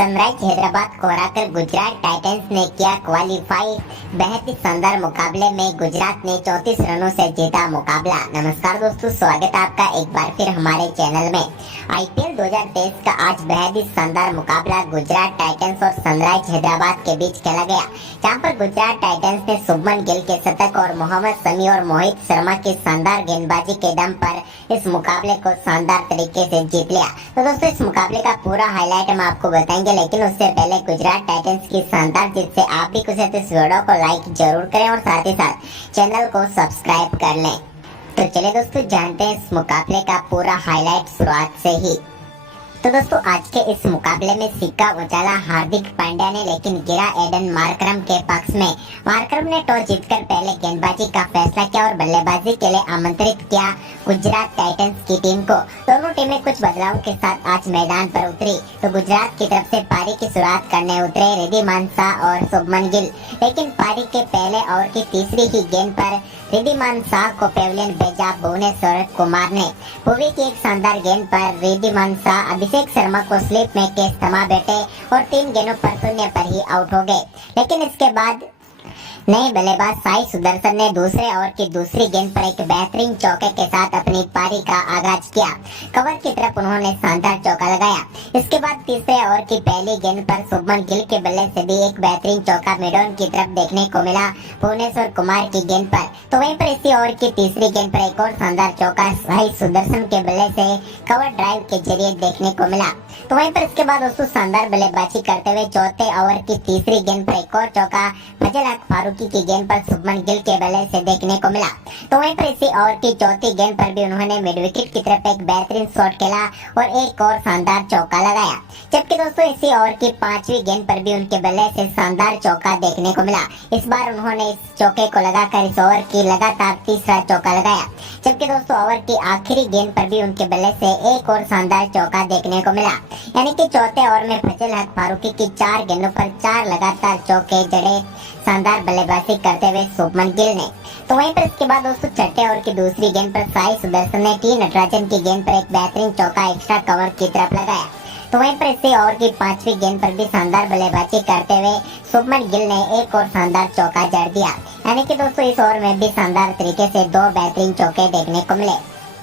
Sunrise Hyderabad को हराकर Gujarat Titans ने किया क्वालिफाई। बेहद ही शानदार मुकाबले में गुजरात ने 34 रनों से जीता मुकाबला। नमस्कार दोस्तों, स्वागत है आपका एक बार फिर हमारे चैनल में। आईपीएल 2023 का आज बेहद ही शानदार मुकाबला गुजरात टाइटंस और सनराइज हैदराबाद के बीच खेला गया, जहां पर गुजरात टाइटंस ने शुभमन गिल के शतक और मोहम्मद शमी और मोहित शर्मा की शानदार गेंदबाजी के दम पर इस मुकाबले को शानदार तरीके से जीत लिया। तो दोस्तों, इस मुकाबले का पूरा हाईलाइट हम आपको बताएंगे, लेकिन उससे पहले गुजरात टाइटंस की शानदार जीत से आप भी खुश हैं तो इस वीडियो को लाइक जरूर करें और साथ ही साथ चैनल को सब्सक्राइब कर लें। तो चलिए दोस्तों, जानते हैं इस मुकाबले का पूरा हाईलाइट शुरुआत से ही। तो दोस्तों, आज के इस मुकाबले में सिक्का उछाला हार्दिक पांड्या ने, लेकिन गिरा एडन मार्करम के पक्ष में। मार्करम ने टॉस जीतकर पहले गेंदबाजी का फैसला किया और बल्लेबाजी के लिए आमंत्रित किया गुजरात टाइटंस की टीम को। दोनों टीमें कुछ बदलाव के साथ आज मैदान पर उतरी। तो गुजरात की तरफ से पारी की शुरुआत करने उतरे रिद्धिमान शाह और शुभमन गिल, लेकिन पारी के पहले ओवर की तीसरी ही गेंद पर रिद्धिमान शाह को पेविलियन भेजा भुवनेश्वर कुमार ने। भुवी की एक शानदार गेंद पर रिद्धिमान शाह अभिषेक शर्मा को स्लिप में कैच थमा बैठे और 3 गेंदों पर 0 पर ही आउट हो गए। लेकिन इसके बाद नए बल्लेबाज साई सुदर्शन ने दूसरे ओवर की दूसरी गेंद पर एक बेहतरीन चौके के साथ अपनी पारी का आगाज किया। कवर की तरफ उन्होंने शानदार चौका लगाया। इसके बाद तीसरे ओवर की पहली गेंद पर शुभमन गिल के बल्ले से भी एक बेहतरीन चौका मिडॉन की तरफ देखने को मिला भुवनेश्वर कुमार की गेंद पर। तो वहीं पर इसी ओवर की तीसरी गेंद पर एक और शानदार चौका साई सुदर्शन के बल्ले से कवर ड्राइव के जरिए देखने को मिला। तो वहीं पर इसके बाद दोस्तों शानदार बल्लेबाजी करते हुए चौथे ओवर की तीसरी गेंद पर एक और चौका फजल हक फारूकी की गेंद पर शुभमन गिल के बल्ले से देखने को मिला। तो वहीं पर इसी ओवर की चौथी गेंद पर भी उन्होंने मिड विकेट की तरफ एक बेहतरीन शॉट खेला और एक और शानदार चौका लगाया। जबकि दोस्तों इसी ओवर की 5वीं गेंद पर भी उनके बल्ले से शानदार चौका देखने को मिला। इस बार उन्होंने इस चौके को लगाकर इस ओवर की लगातार तीसरा चौका लगाया। जबकि दोस्तों ओवर की आखिरी गेंद पर भी उनके बल्ले से एक और शानदार चौका देखने को मिला। यानी कि चौथे ओवर में फजल हक फारूकी की 4 गेंदों पर 4 लगातार चौके जड़े शानदार बल्लेबाजी करते हुए शुभमन गिल ने। तो वहीं पर इसके बाद दोस्तों छठे ओवर की दूसरी गेंद पर साई सुदर्शन ने टी नटराजन की गेंद पर एक बेहतरीन चौका एक्स्ट्रा कवर की तरफ लगाया। तो वहीं पर इसी ओवर की 5वीं गेंद पर भी शानदार बल्लेबाजी करते हुए शुभमन गिल ने एक और शानदार चौका जड़ दिया। यानी कि दोस्तों इस ओवर में भी शानदार तरीके से 2 बेहतरीन चौके देखने को मिले।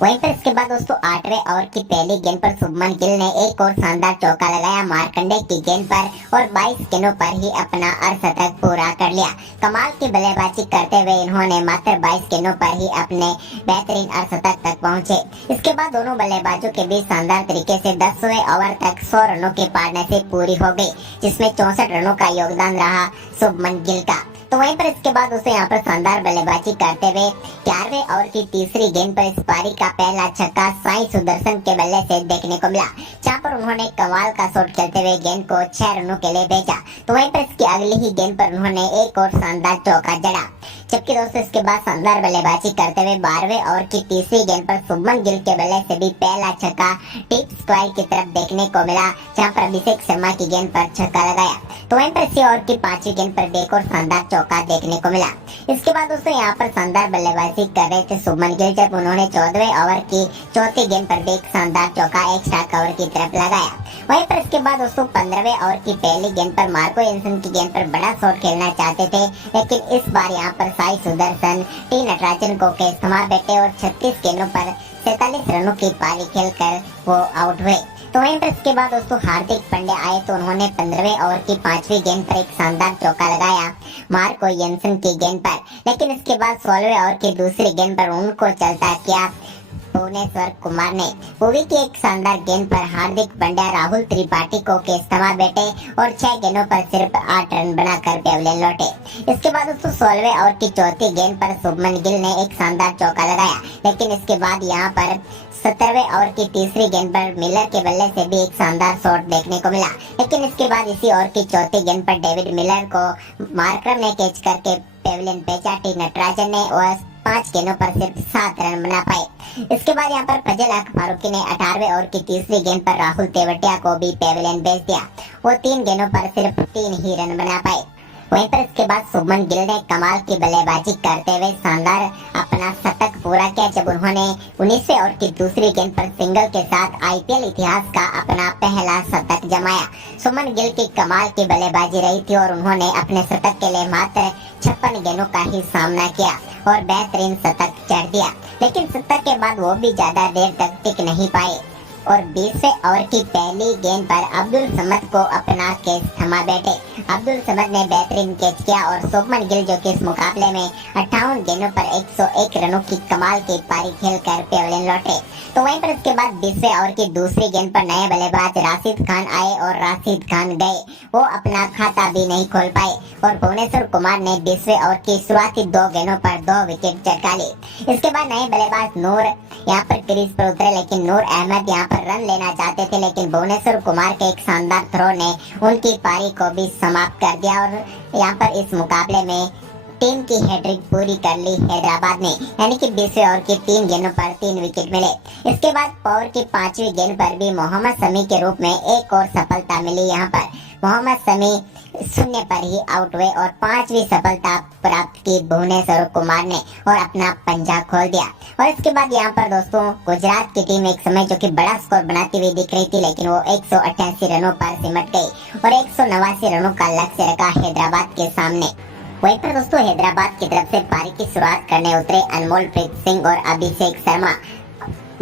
वहीं पर इसके बाद दोस्तों 8वें ओवर की पहली गेंद पर शुभमन गिल ने एक और शानदार चौका लगाया मार्कंडे की गेंद पर और 22 गेंदों पर ही अपना अर्धशतक पूरा कर लिया। कमाल की बल्लेबाजी करते हुए इन्होंने मात्र 22 गेंदों पर ही अपने बेहतरीन अर्धशतक तक पहुंचे। इसके बाद दोनों बल्लेबाजों के बीच शानदार तरीके से 10वें ओवर तक 100 रनों की पार्टनरशिप पूरी हो गई, जिसमें 64 रनों का योगदान रहा शुभमन गिल का। तो वहीं पर इसके बाद उसे यहाँ पर शानदार बल्लेबाजी करते हुए 11वें ओवर की तीसरी गेंद पर इस पारी का पहला छक्का साई सुदर्शन के बल्ले से देखने को मिला, जहाँ पर उन्होंने कमाल का शॉट खेलते हुए गेंद को 6 रनों के लिए भेजा। तो वहीं पर इसकी अगली ही गेंद पर उन्होंने एक और शानदार चौका जड़ा। जबकि दोस्तों इसके बाद शानदार बल्लेबाजी करते हुए 12वें ओवर की तीसरी गेंद पर शुभमन गिल के बल्ले से भी पहला छक्का टिप स्क्वायर की तरफ देखने को मिला, जहाँ पर अभिषेक शर्मा की गेंद पर छक्का लगाया। तो वहीं पर इसी ओवर की 5वीं गेंद पर एक और शानदार चौका देखने को मिला। इसके बाद दोस्तों यहाँ पर शानदार बल्लेबाजी कर रहे थे शुभमन गिल, जब उन्होंने 14वें ओवर की चौथी गेंद पर भी एक शानदार चौका एक्स्ट्रा कवर की तरफ लगाया। वहीं पर इसके बाद दोस्तों 15वें ओवर की पहली गेंद पर मार्को एंसन की गेंद पर बड़ा शॉट खेलना चाहते थे, लेकिन इस बार यहाँ पर साई सुदर्शन टी नटराजन को कैच थमा बैठे और 36 गेंदों पर 47 रनों की पारी खेलकर वो आउट हुए। तो वहीं पर इसके बाद दोस्तों हार्दिक पांड्या आए तो उन्होंने 15वें ओवर की 5वीं गेंद पर एक शानदार चौका लगाया मार्को एंसन की गेंद पर, लेकिन इसके बाद 16वें ओवर की दूसरी गेंद पर उनको चलता किया भुवनेश्वर कुमार ने। भुवी की एक शानदार गेंद पर हार्दिक पांड्या राहुल त्रिपाठी को कैच थमा बैठे और 6 गेंदों पर सिर्फ 8 रन बनाकर पेविलियन लौटे। इसके बाद दोस्तों 16वें ओवर की चौथी गेंद पर शुभमन गिल ने एक शानदार चौका लगाया, लेकिन इसके बाद यहाँ पर 17वें ओवर की तीसरी गेंद पर मिलर के बल्ले से भी एक शानदार शॉट देखने को मिला। लेकिन इसके बाद इसी ओवर की चौथी गेंद पर डेविड मिलर को मार्करम ने कैच करके पेविलियन भेजा। टी नटराजन ने 5 गेंदों पर सिर्फ 7 रन बना पाए। इसके बाद यहाँ पर फजल हक फारूकी ने 18वें ओवर की तीसरी गेंद पर राहुल तेवतिया को भी पेविलियन भेज दिया। वो 3 गेंदों पर सिर्फ 3 ही रन बना पाए। वहीं पर इसके बाद शुभमन गिल ने कमाल की बल्लेबाजी करते हुए शानदार अपना शतक पूरा किया जब उन्होंने 19वें ओवर की दूसरी गेंद पर सिंगल के साथ आईपीएल इतिहास का अपना पहला शतक जमाया। शुभमन गिल की कमाल की बल्लेबाजी रही थी और उन्होंने अपने शतक के लिए मात्र 56 गेंदों का ही सामना किया और बेहतरीन शतक जड़ दिया, लेकिन शतक के बाद वो भी ज्यादा देर तक टिक नहीं पाए और 20वें ओवर की पहली गेंद पर अब्दुल समद को अपना कैच थमा बैठे। अब्दुल समद ने बेहतरीन कैच किया और शुभमन गिल जो कि इस मुकाबले में 58 गेंदों पर 101 रनों की कमाल की पारी खेलकर पेविलियन लौटे। तो वहीं पर इसके बाद 20वें ओवर की दूसरी गेंद पर नए बल्लेबाज राशिद खान आए और राशिद खान गए, वो अपना खाता भी नहीं खोल पाए और भुवनेश्वर कुमार ने 20वें ओवर की शुरुआती 2 गेंदों पर 2 विकेट चटका ली। इसके बाद नए बल्लेबाज नूर यहाँ पर क्रीज पर उतरे, लेकिन नूर अहमद यहाँ पर रन लेना चाहते थे, लेकिन भुवनेश्वर कुमार के एक शानदार थ्रो ने उनकी पारी को भी समाप्त कर दिया और यहाँ पर इस मुकाबले में टीम की हैट्रिक पूरी कर ली हैदराबाद ने, यानी कि 20वें ओवर की 3 गेंदों पर 3 विकेट मिले। इसके बाद ओवर की 5वीं गेंद पर भी मोहम्मद शमी के रूप में एक और सफलता मिली। यहाँ पर मोहम्मद शमी 0 पर ही आउट हुए और 5वीं सफलता प्राप्त की भुवनेश्वर कुमार ने और अपना पंजा खोल दिया। और इसके बाद यहाँ पर दोस्तों गुजरात की टीम एक समय जो कि बड़ा स्कोर बनाती हुई दिख रही थी, लेकिन वो 188 रनों पर सिमट गई और 189 रनों का लक्ष्य रखा हैदराबाद के सामने। वहीं पर दोस्तों हैदराबाद की तरफ से पारी की शुरुआत करने उतरे अनमोलप्रीत सिंह और अभिषेक शर्मा।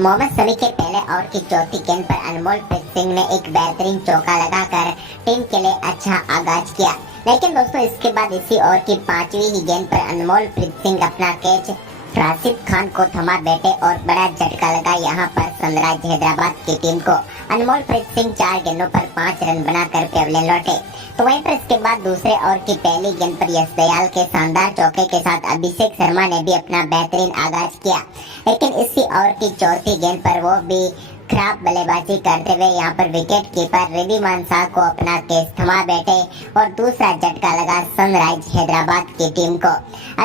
मोहम्मद शमी के पहले ओवर की चौथी गेंद पर अनमोलप्रीत सिंह ने एक बेहतरीन चौका लगाकर टीम के लिए अच्छा आगाज किया, लेकिन दोस्तों इसके बाद इसी ओवर की 5वीं ही गेंद पर अनमोलप्रीत सिंह अपना कैच राशिद खान को थमा बैठे और बड़ा झटका लगा यहाँ पर सनराइज हैदराबाद की टीम को। अनमोलप्रीत सिंह 4 गेंदों पर 5 रन बनाकर पेविलियन लौटे। तो वहीं पर इसके बाद दूसरे ओवर की पहली गेंद पर यश दयाल के शानदार चौके के साथ अभिषेक शर्मा ने भी अपना बेहतरीन आगाज किया, लेकिन इसी ओवर की चौथी गेंद पर वो भी खराब बल्लेबाजी करते हुए यहाँ पर विकेट कीपर रिद्धिमान शाह को अपना कैच थमा बैठे और दूसरा झटका लगा सनराइज हैदराबाद की टीम को।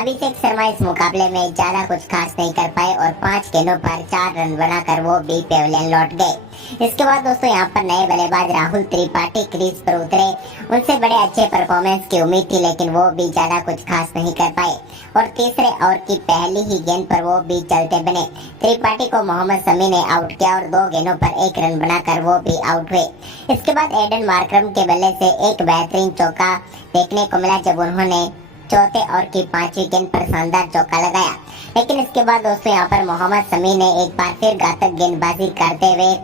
अभिषेक शर्मा इस मुकाबले में ज्यादा कुछ खास नहीं कर पाए और 5 गेंदों पर 4 रन बनाकर वो भी पेविलियन लौट गए। इसके बाद दोस्तों यहाँ पर नए बल्लेबाज राहुल त्रिपाठी क्रीज पर उतरे। उनसे बड़े अच्छे परफॉर्मेंस की उम्मीद थी, लेकिन वो भी ज्यादा कुछ खास नहीं कर पाए और तीसरे ओवर की पहली ही गेंद पर वो भी चलते बने। त्रिपाठी को मोहम्मद शमी ने आउट किया और 2 गेंदों पर 1 रन बनाकर वो भी आउट हुए। इसके बाद एडन मार्करम के बल्ले से एक बेहतरीन चौका देखने को मिला जब उन्होंने चौथे ओवर की 5वीं गेंद पर शानदार चौका लगाया, लेकिन इसके बाद दोस्तों यहाँ पर मोहम्मद शमी ने एक बार फिर घातक गेंदबाजी करते हुए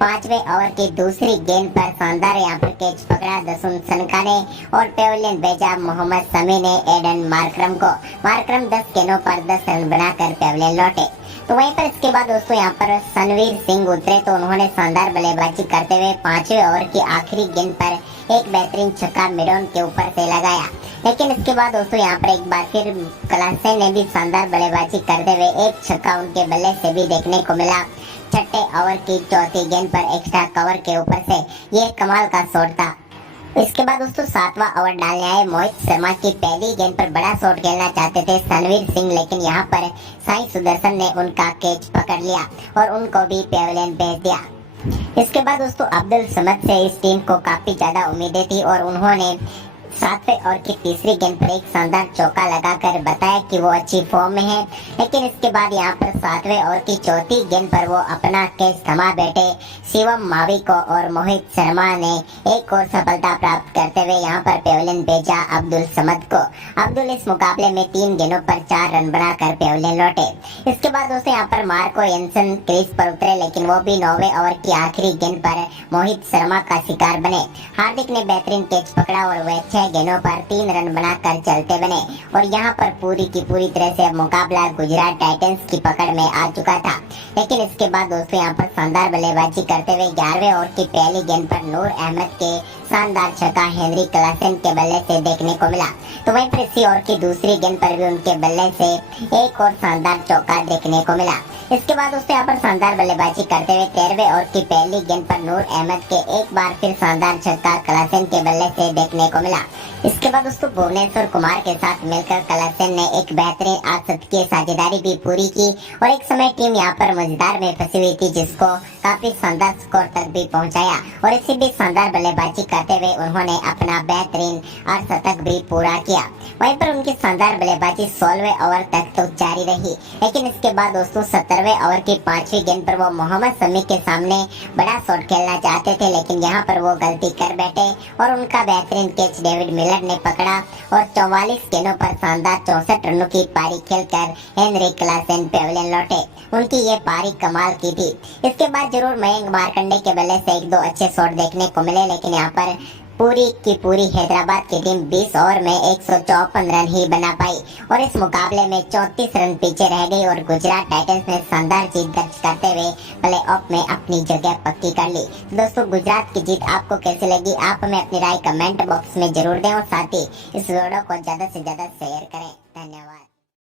5वें ओवर की दूसरी गेंद पर शानदार यहाँ पर कैच पकड़ा दसुन सनका ने और पेविलियन भेजा मोहम्मद शमी ने एडन मार्करम को। मार्करम 10 गेंदों पर 10 रन बनाकर पेविलियन लौटे। तो वहीं पर इसके बाद दोस्तों यहाँ पर सनवीर सिंह उतरे तो उन्होंने शानदार बल्लेबाजी करते हुए 5वें ओवर की आखिरी गेंद पर एक बेहतरीन छक्का मिडॉन के ऊपर से लगाया, लेकिन इसके बाद दोस्तों यहाँ पर एक बार फिर क्लासेन ने भी शानदार बल्लेबाजी करते हुए एक छक्का उनके बल्ले से भी देखने को मिला। छठे ओवर की चौथी गेंद पर एक्स्ट्रा कवर के ऊपर से ये कमाल का शॉट था। इसके बाद दोस्तों 7वां ओवर डालने आए मोहित शर्मा की पहली गेंद पर बड़ा शॉट खेलना चाहते थे सनवीर सिंह, लेकिन यहाँ पर साई सुदर्शन ने उनका कैच पकड़ लिया और उनको भी पेविलियन भेज दिया। इसके बाद दोस्तों अब्दुल समद से इस टीम को काफी ज्यादा उम्मीदें थी और उन्होंने 7वें ओवर की तीसरी गेंद पर एक शानदार चौका लगाकर बताया कि वो अच्छी फॉर्म में है, लेकिन इसके बाद यहाँ पर 7वें ओवर की चौथी गेंद पर वो अपना कैच थमा बैठे शिवम मावी को और मोहित शर्मा ने एक और सफलता प्राप्त करते हुए यहाँ पर पेविलियन भेजा अब्दुल समद को। अब्दुल इस मुकाबले में 3 गेंदों पर 4 रन बनाकर पेविलियन लौटे। इसके बाद दोस्तों यहाँ पर मार्को एंसन क्रीज पर उतरे, लेकिन वो भी 9वें ओवर की आखिरी गेंद पर मोहित शर्मा का शिकार बने। हार्दिक ने बेहतरीन कैच पकड़ा और वह 6 गेंदों पर 3 रन बनाकर चलते बने और यहाँ पर पूरी की पूरी तरह से मुकाबला गुजरात टाइटंस की पकड़ में आ चुका था। लेकिन इसके बाद दोस्तों यहाँ पर शानदार बल्लेबाजी करते हुए 11वें ओवर की पहली गेंद पर नूर अहमद के शानदार छक्का हेनरी क्लासेन के बल्ले से देखने को मिला। तो वहीं पर इसी ओवर की दूसरी गेंद पर भी उनके बल्ले से एक और शानदार चौका देखने को मिला। इसके बाद दोस्तों यहाँ पर शानदार बल्लेबाजी करते हुए 13वें ओवर की पहली गेंद पर नूर अहमद के एक बार फिर शानदार छक्का क्लासेन के बल्ले से देखने को मिला। इसके बाद दोस्तों भुवनेश्वर कुमार के साथ मिलकर क्लासेन ने एक बेहतरीन अर्धशतकीय साझेदारी भी पूरी की और एक समय टीम यहाँ पर मजेदार में फंसी हुई थी, जिसको काफी शानदार स्कोर तक भी पहुंचाया और इसी बीच शानदार बल्लेबाजी करते हुए उन्होंने अपना बेहतरीन अर्धशतक भी पूरा किया। वहीं पर उनकी शानदार बल्लेबाजी 16वें ओवर तक तो जारी रही, लेकिन इसके बाद दोस्तों 17वें ओवर की 5वीं गेंद पर वो मोहम्मद शमी के सामने बड़ा शॉट खेलना चाहते थे, लेकिन यहाँ पर वो गलती कर बैठे और उनका बेहतरीन कैच डेविड मिलर ने पकड़ा और 44 गेंदों पर शानदार 64 रनों की पारी खेलकर हेनरी क्लासेन पेविलियन लौटे। उनकी ये पारी कमाल की थी। इसके बाद जरूर मयंक मार्कंडे के बल्ले से एक दो अच्छे शॉट देखने को मिले, लेकिन यहाँ पर पूरी की पूरी हैदराबाद की टीम 20 ओवर में 154 रन ही बना पाई और इस मुकाबले में 34 रन पीछे रह गई और गुजरात टाइटंस ने शानदार जीत दर्ज करते हुए प्ले ऑफ में अपनी जगह पक्की कर ली। तो दोस्तों, गुजरात की जीत आपको कैसी लगी? आप हमें अपनी राय कमेंट बॉक्स में जरूर दें और साथ ही इस वीडियो को ज्यादा से ज्यादा शेयर करें। धन्यवाद।